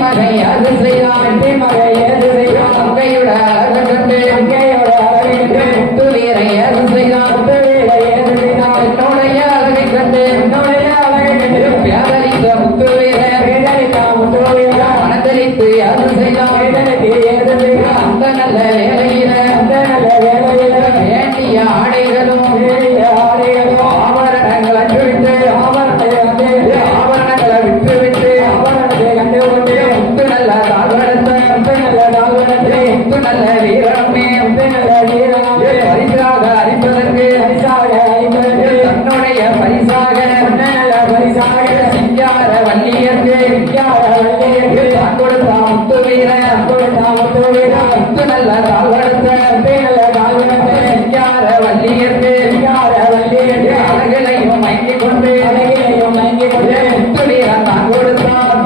மகை அது செய்தான் வெற்றி மகை அது செய்தான் அங்கையோட அழகண்டு அங்கையோட அழகண்டு முத்து வீரை அது செய்தான் முத்து வீரை அது செய்தான் என்னுடைய அழகை கண்டு என்னுடைய அழகை கண்டு பேதலித்த முத்து வீர பேதலித்த முத்து வீர மனதளித்து அது செய்தான் வேதனைக்கு ஏது செய்தான் அந்த நல்ல வேலையில அந்த நல்ல வேலையில வேண்டிய ஆடைகளும் ஆபரணங்களை விட்டு ஆபரணங்களை விட்டுவிட்டு ஆபரணத்தை கண்டு கொண்டு முத்து நல்ல தாழ்வடத்தை முத்து நல்ல வீரமே முத்து நல்ல வீரமே பரிசாக அளிப்பதற்கு தன்னுடைய பரிசாக நல்ல பரிசாக சிங்கார வள்ளியருக்கு தான் கொடுத்தான் முத்து வீர முத்து நல்ல தாழ்வடத்தை